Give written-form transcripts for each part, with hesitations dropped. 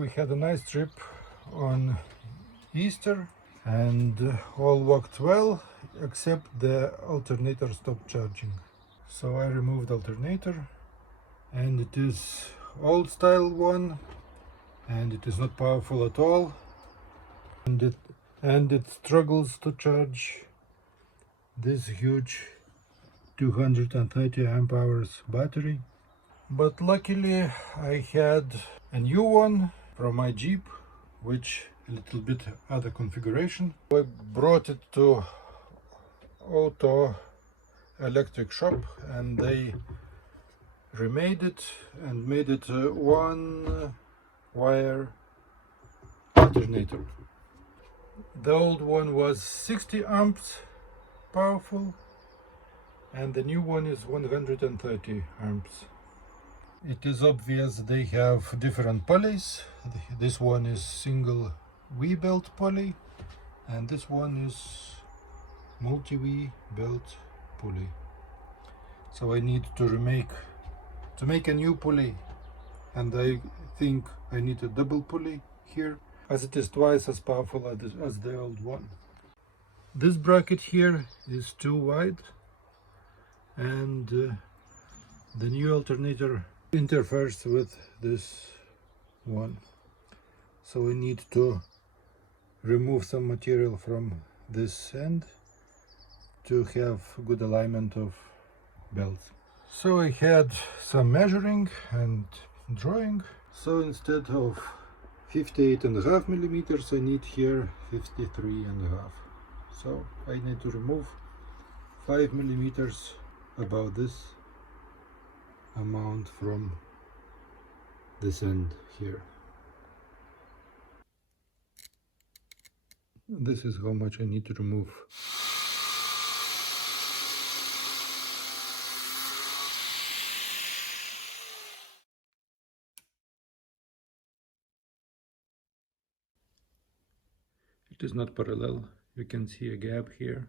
we had a nice trip on Easter and all worked well except the alternator stopped charging. So I removed alternator, and it is old style one and it is not powerful at all, and it struggles to charge this huge 230 amp hours battery. But luckily I had a new one from my Jeep, which a little bit other configuration. I brought it to auto electric shop and they remade it and made it a one wire alternator. The old one was 60 amps powerful and the new one is 130 amps. It is obvious they have different pulleys. This one is single V-belt pulley and this one is multi-V belt pulley. So I need to make a new pulley, and I think I need a double pulley here, as it is twice as powerful as the old one. This bracket here is too wide, and the new alternator interferes with this one. So we need to remove some material from this end to have good alignment of belts. So I had some measuring and drawing. So instead of 58.5 millimeters, I need here 53.5. So I need to remove 5 millimeters about this amount from this end here. This is how much I need to remove. It is not parallel. You can see a gap here,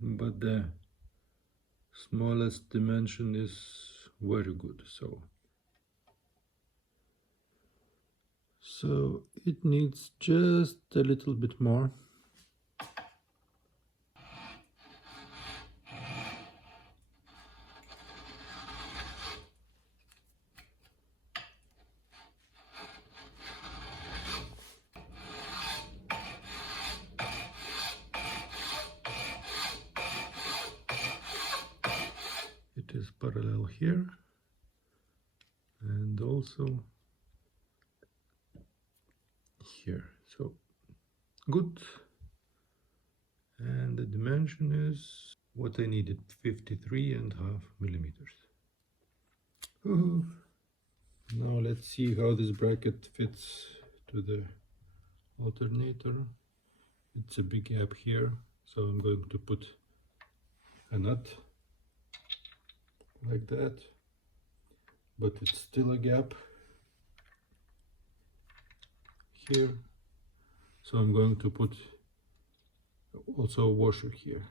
but the smallest dimension is very good. So it needs just a little bit more. It is parallel here and also here, so good. And the dimension is what I needed, 53.5 millimeters. Now let's see how this bracket fits to the alternator. It's a big gap here, so I'm going to put a nut like that, but it's still a gap here, so I'm going to put also a washer here.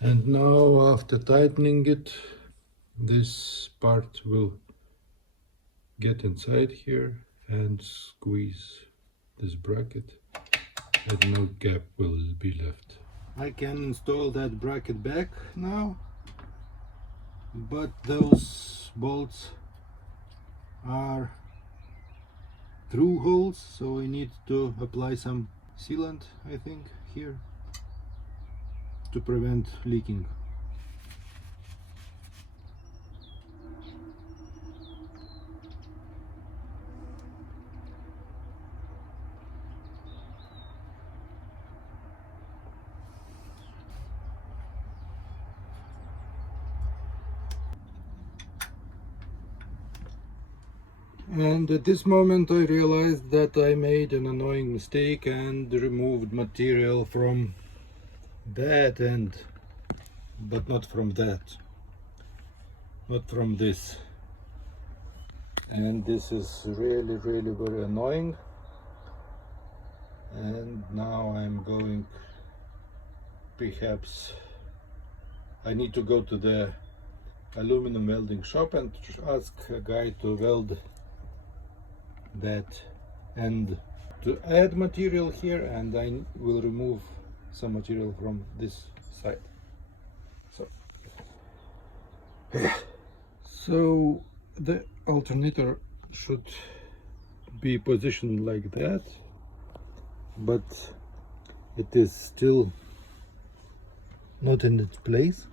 And now, after tightening it, this part will get inside here and squeeze this bracket, and no gap will be left. I can install that bracket back now, but those bolts are through holes, so I need to apply some sealant, I think, here to prevent leaking. And at this moment I realized that I made an annoying mistake and removed material from that end, but not from that, not from this. and this is really very annoying. And now I'm going, perhaps I need to go to the aluminum welding shop and ask a guy to weld that end, to add material here, and I will remove some material from this side. So the alternator should be positioned like that, but it is still not in its place.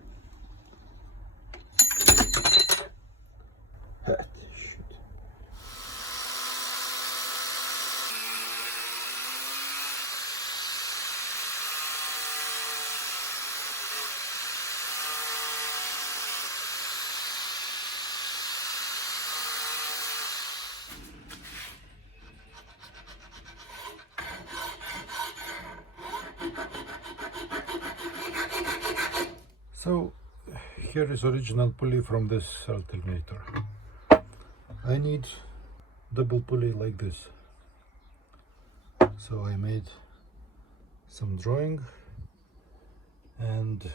So here is original pulley from this alternator. I need double pulley like this. So I made some drawing, and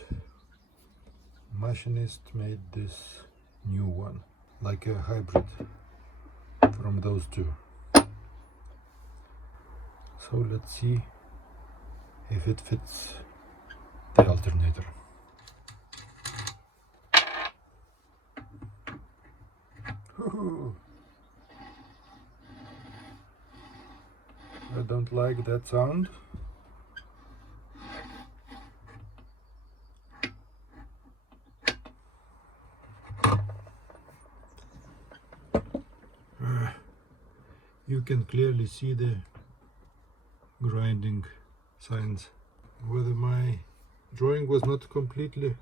machinist made this new one, like a hybrid from those two. So let's see if it fits the alternator. I don't like that sound. You can clearly see the grinding signs. Whether my drawing was not completely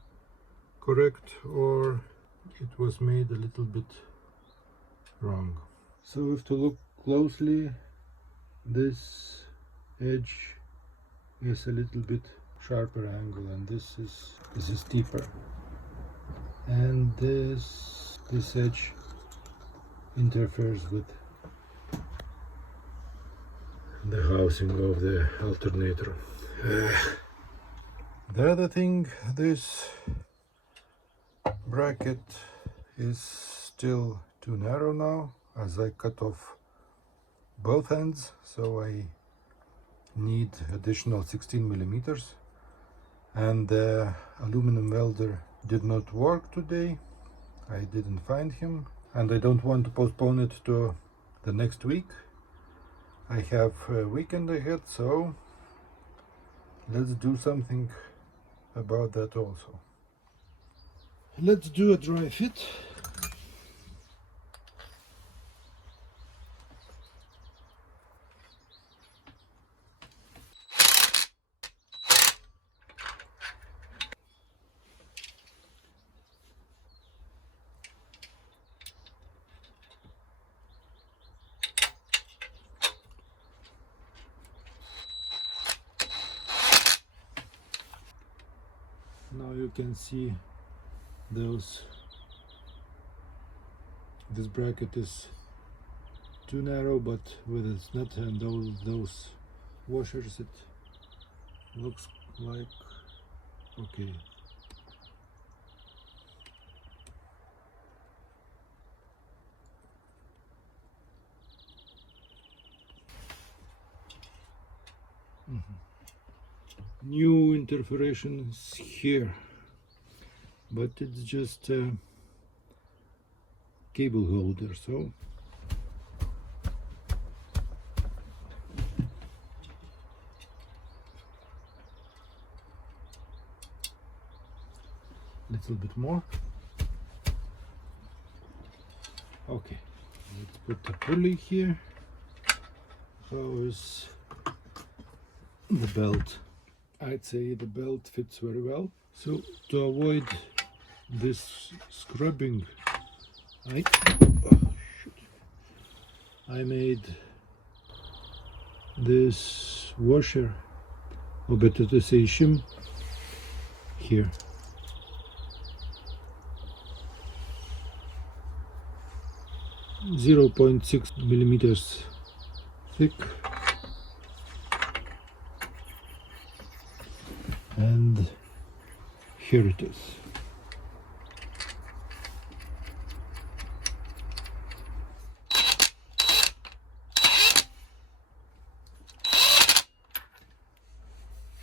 correct or it was made a little bit wrong. So if to look closely, this edge is a little bit sharper angle, and this is steeper, and this edge interferes with the housing of the alternator. The other thing, this bracket is still too narrow now, as I cut off both ends, so I need additional 16 millimeters, and the aluminum welder did not work today. I didn't find him, and I don't want to postpone it to the next week. I have a weekend ahead, so let's do something about that also. Let's do a dry fit. Now you can see this bracket is too narrow, but with its nut and all those washers, it looks like okay. New interference here, but it's just a cable holder, so little bit more. Okay, let's put the pulley here. How is the belt? I'd say the belt fits very well. So to avoid this scrubbing, I made this washer, or better to say shim, here. 0.6 millimeters thick, and here it is.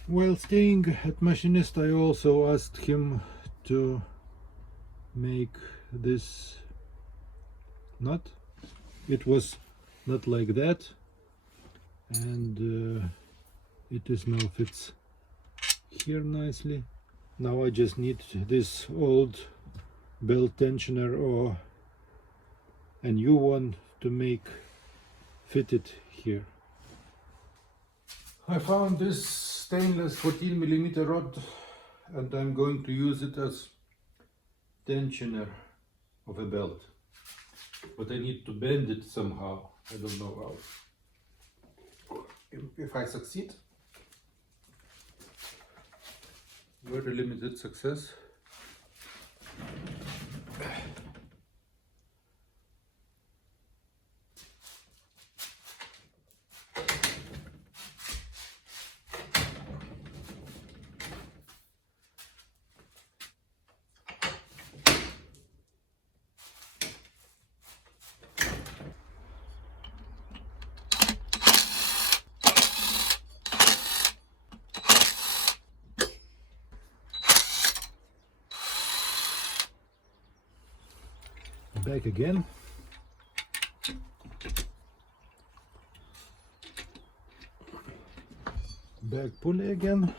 While staying at Machinist, I also asked him to make this knot. It was not like that, and it is now fits here nicely. Now I just need this old belt tensioner or a new one to make fit it here. I found this stainless 14mm rod, and I'm going to use it as tensioner of a belt, but I need to bend it somehow. I don't know how. If I succeed, very limited success. Back again. Back pulley again.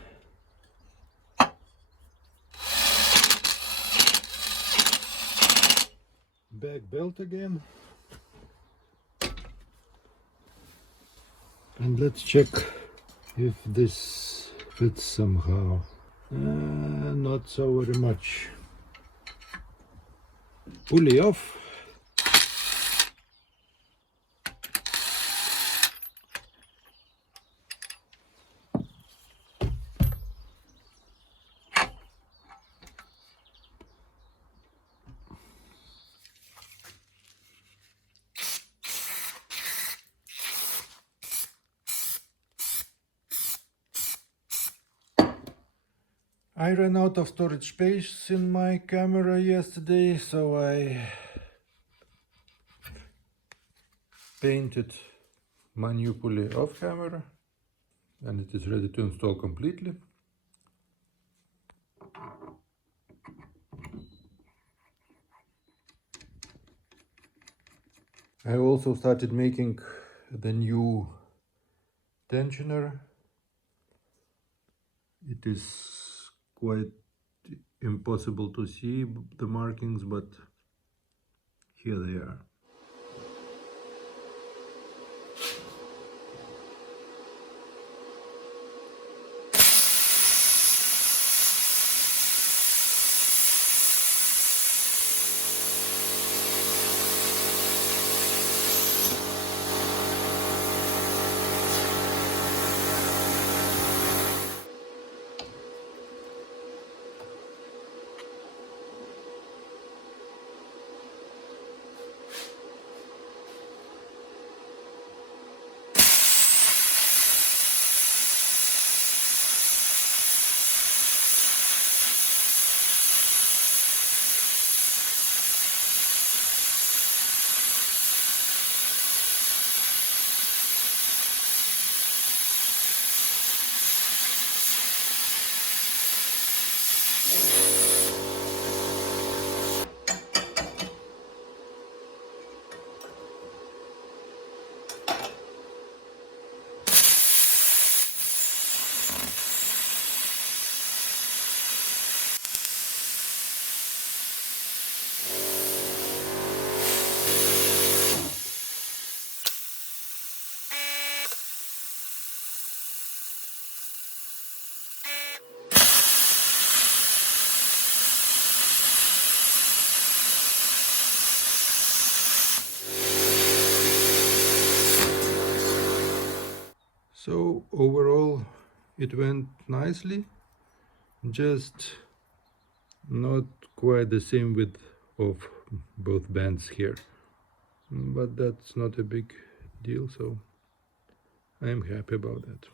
Back belt again. And let's check if this fits somehow. Not so very much. Pulley off. I ran out of storage space in my camera yesterday, so I painted my new pulley off camera, and it is ready to install completely. I also started making the new tensioner. It is quite impossible to see the markings, but here they are. So overall it went nicely, just not quite the same width of both bands here. but that's not a big deal, so I'm happy about that.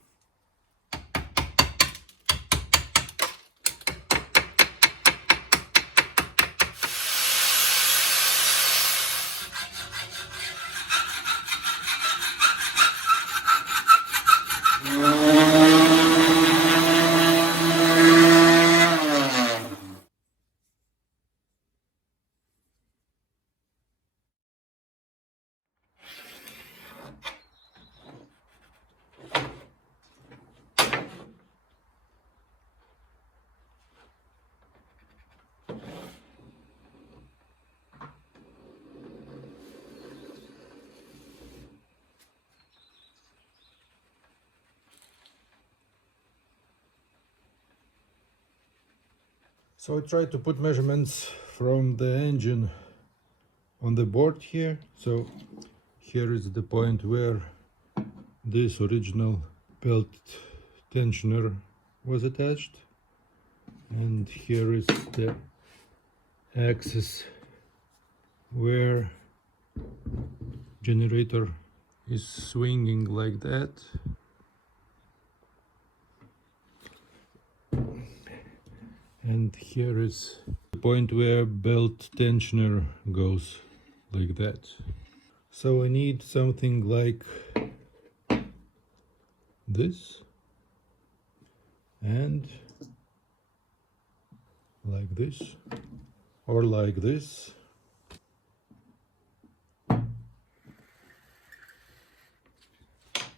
So I tried to put measurements from the engine on the board here. So here is the point where this original belt tensioner was attached, and here is the axis where generator is swinging like that. And here is the point where belt tensioner goes like that. So I need something like this and like this or like this.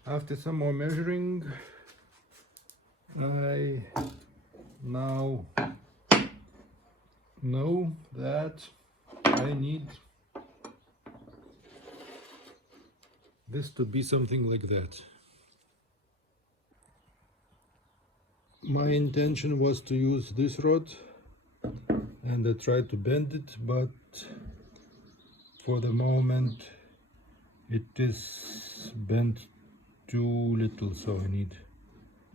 After some more measuring, I now know that I need this to be something like that. My intention was to use this rod, and I tried to bend it, but for the moment it is bent too little, so I need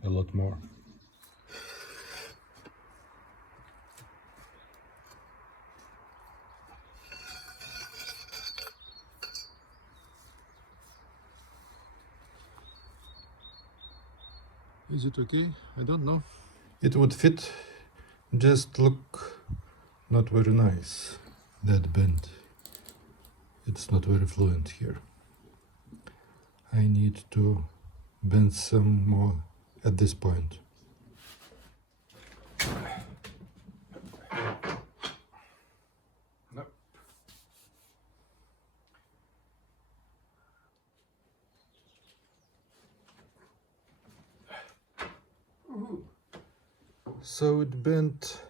a lot more. Is it okay? I don't know. It would fit, just look not very nice, that bend. It's not very fluent here. I need to bend some more at this point. No. So it bent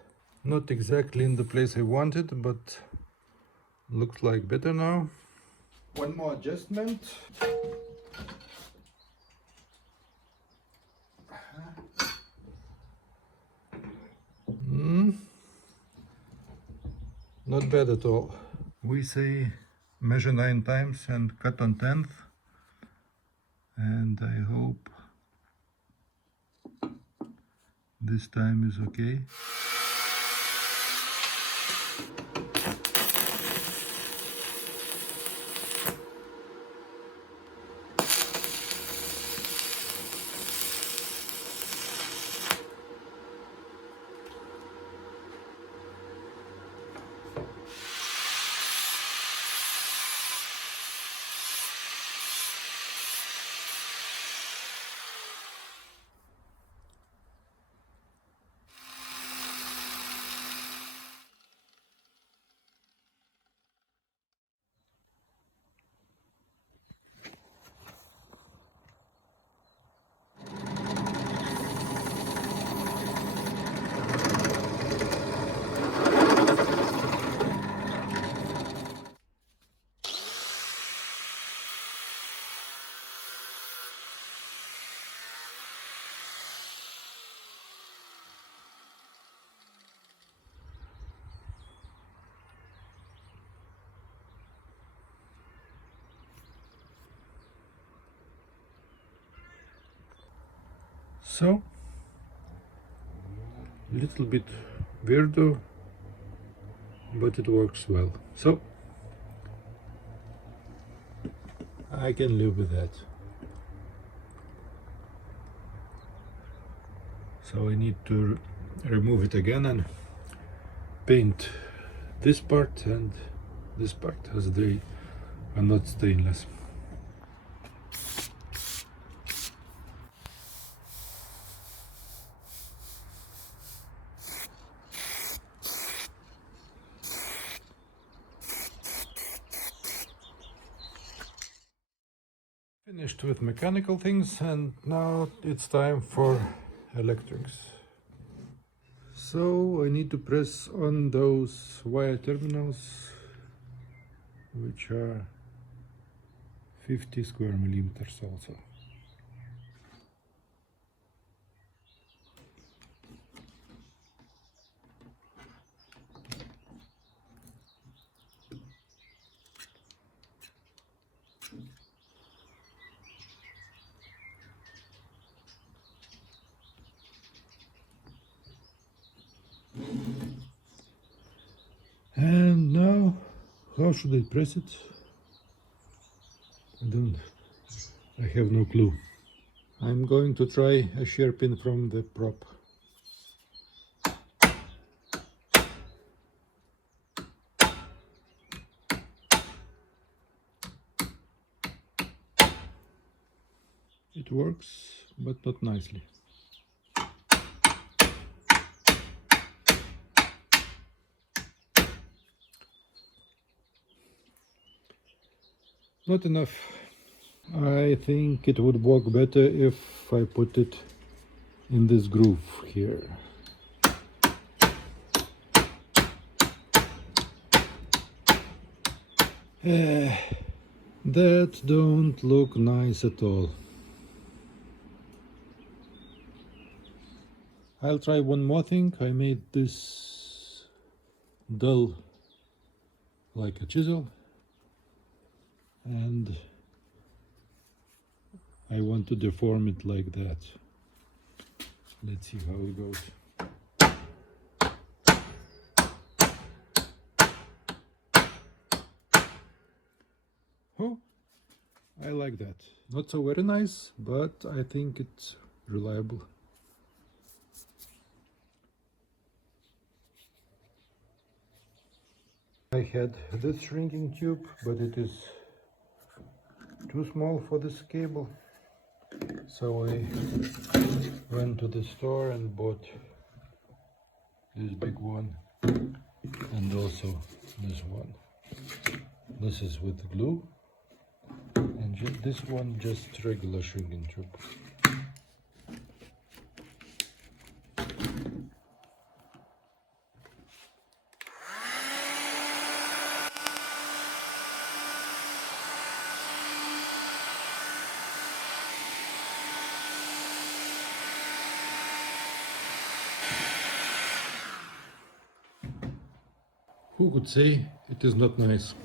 not exactly in the place I wanted, but looks like better now. One more adjustment. Not bad at all. We say measure 9 times and cut on 10th, and I hope this time is okay. So, little bit weirdo, but it works well. So, I can live with that. So I need to remove it again and paint this part and this part, as they are not stainless. Finished with mechanical things, and now it's time for electrics. So I need to press on those wire terminals, which are 50 square millimeters also. And now, how should I press it? I have no clue. I'm going to try a shear pin from the prop. It works, but not nicely. Not enough. I think it would work better if I put it in this groove here. That don't look nice at all. I'll try one more thing. I made this dull like a chisel, and I want to deform it like that. Let's see how it goes. Oh, I like that. Not so very nice, but I think it's reliable. I had this shrinking tube, but it is too small for this cable. So I went to the store and bought this big one, and also this one. This is with glue, and this one just regular shrinking tube. Who could say it is not nice?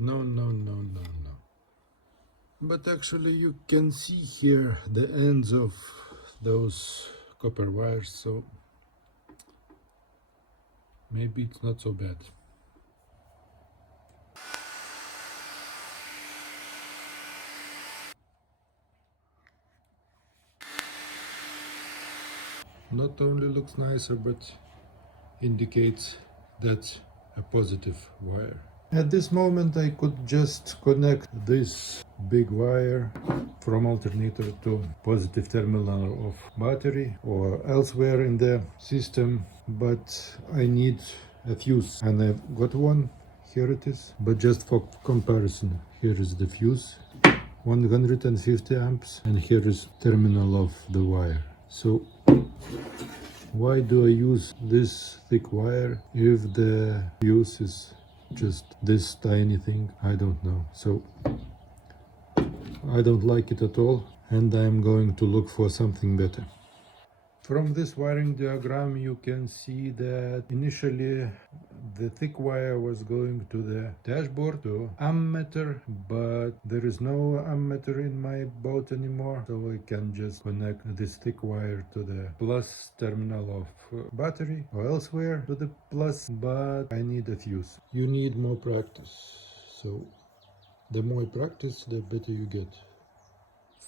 No, no, no. but actually you can see here the ends of those copper wires, so maybe it's not so bad. Not only looks nicer, but indicates that's a positive wire. At this moment I could just connect this big wire from alternator to positive terminal of battery or elsewhere in the system, but I need a fuse, and I've got one. Here it is, but just for comparison, here is the fuse, 150 amps, and here is terminal of the wire. So why do I use this thick wire if the fuse is just this tiny thing? I don't know. So I don't like it at all, and I'm going to look for something better. From this wiring diagram you can see that initially the thick wire was going to the dashboard, to ammeter, but there is no ammeter in my boat anymore, so I can just connect this thick wire to the plus terminal of battery or elsewhere to the plus, but I need a fuse. You need more practice, so the more practice the better you get.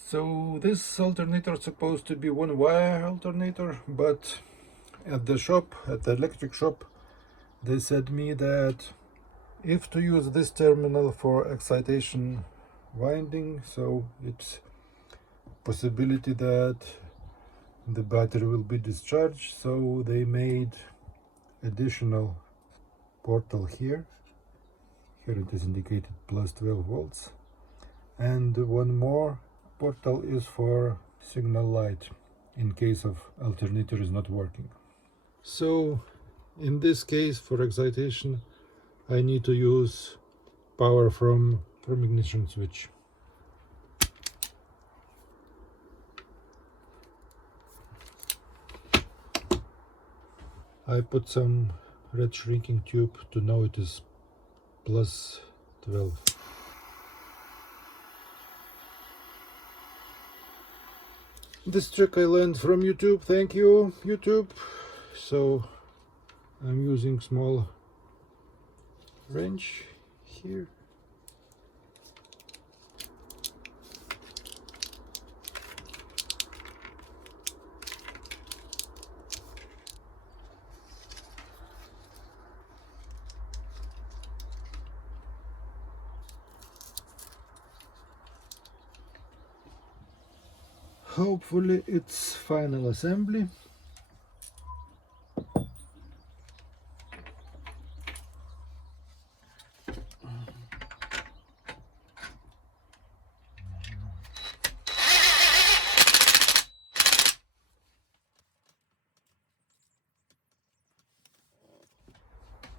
So this alternator is supposed to be one wire alternator, but at the shop, at the electric shop, they said me that if to use this terminal for excitation winding, so it's possibility that the battery will be discharged, so they made additional portal here. Here it is indicated plus 12 volts, and one more portal is for signal light in case of alternator is not working. So in this case, for excitation, I need to use power from ignition switch. I put some red shrinking tube to know it is plus 12. This trick I learned from YouTube. Thank you, YouTube. So I'm using small wrench here. Hopefully it's final assembly.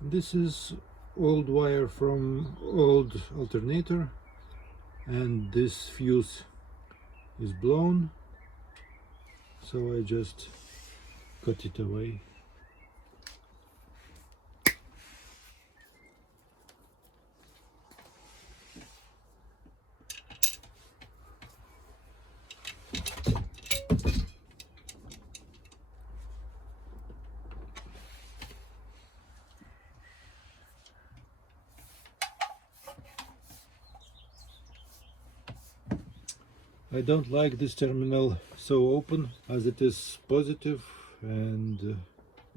This is old wire from old alternator, and this fuse is blown, so I just cut it away. I don't like this terminal so open, as it is positive and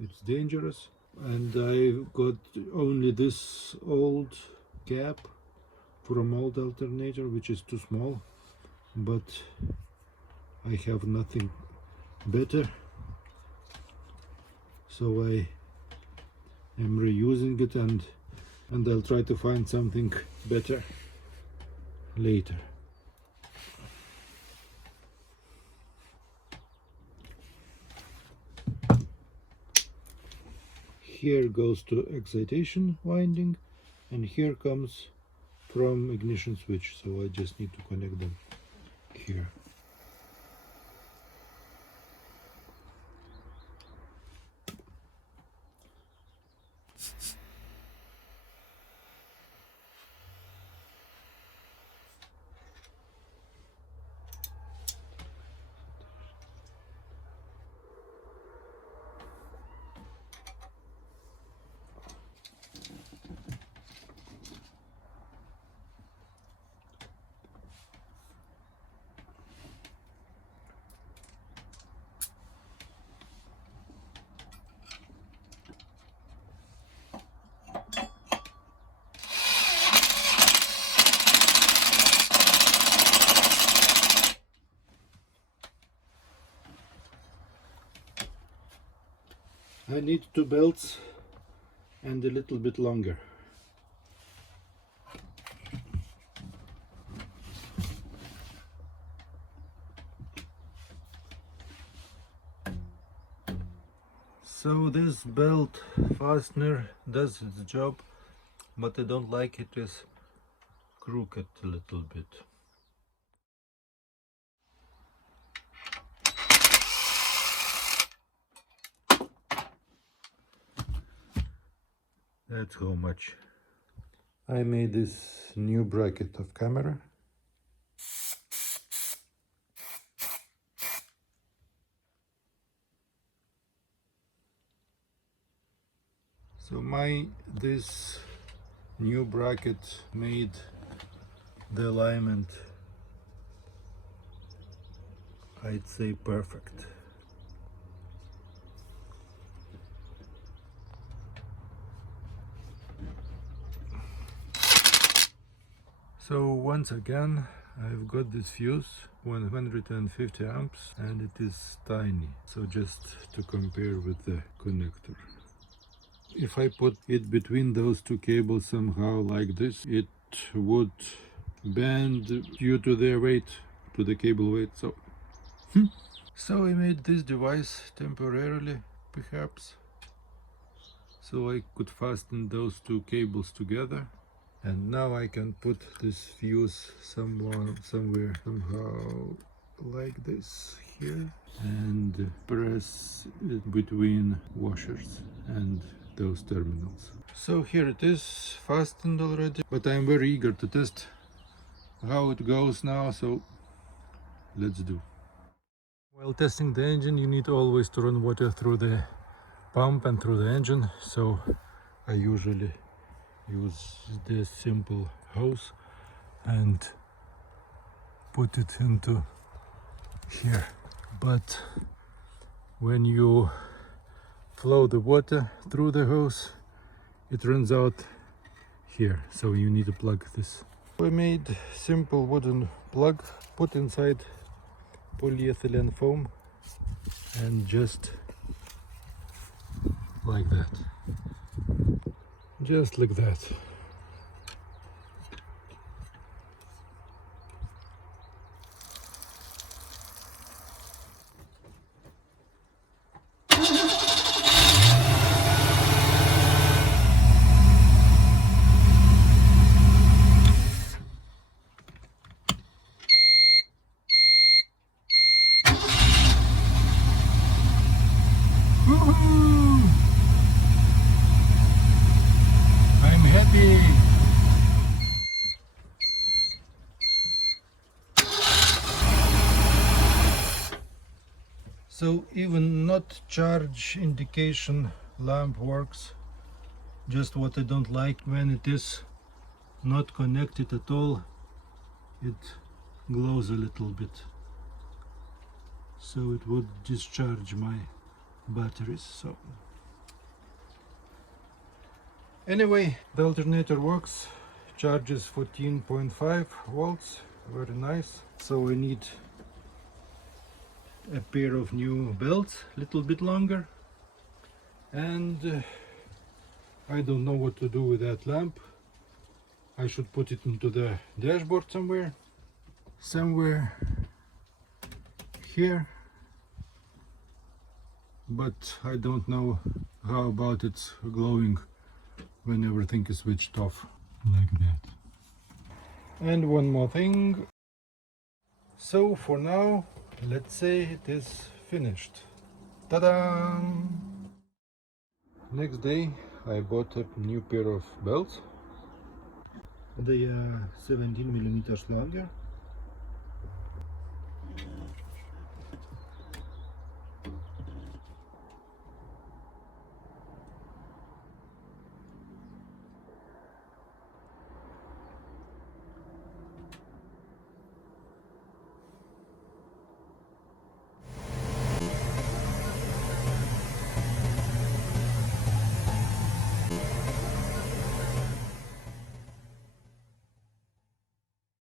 it's dangerous. And I got only this old cap from old alternator, which is too small, but I have nothing better, so I am reusing it, and I'll try to find something better later. Here goes to excitation winding, and here comes from ignition switch, so I just need to connect them here. I need 2 belts and a little bit longer. So this belt fastener does its job, but I don't like it is crooked a little bit. That's how much. I made this new bracket of camera. So this new bracket made the alignment, I'd say, perfect. So once again, I've got this fuse, 150 amps, and it is tiny. So just to compare with the connector. If I put it between those two cables somehow like this, it would bend due to their weight, to the cable weight. So I made this device temporarily, perhaps, so I could fasten those two cables together. And now I can put this fuse somewhere, somehow like this here, and press it between washers and those terminals. So here it is, fastened already, but I'm very eager to test how it goes now, so let's do. While testing the engine, you need always to run water through the pump and through the engine, so I usually use this simple hose and put it into here. But when you flow the water through the hose, it runs out here, so you need to plug this. We made simple wooden plug, put inside polyethylene foam, and just like that. Just like that. Woohoo! I'm happy. So even not charge indication lamp works. Just what I don't like, when it is not connected at all, it glows a little bit. So it would discharge my batteries. So anyway, the alternator works, charges 14.5 volts, very nice. So we need a pair of new belts, little bit longer, and I don't know what to do with that lamp. I should put it into the dashboard somewhere here, but I don't know how about it glowing when everything is switched off like that. And one more thing. So for now, let's say it is finished. Ta-da! Next day I bought a new pair of belts. They are 17 millimeters longer.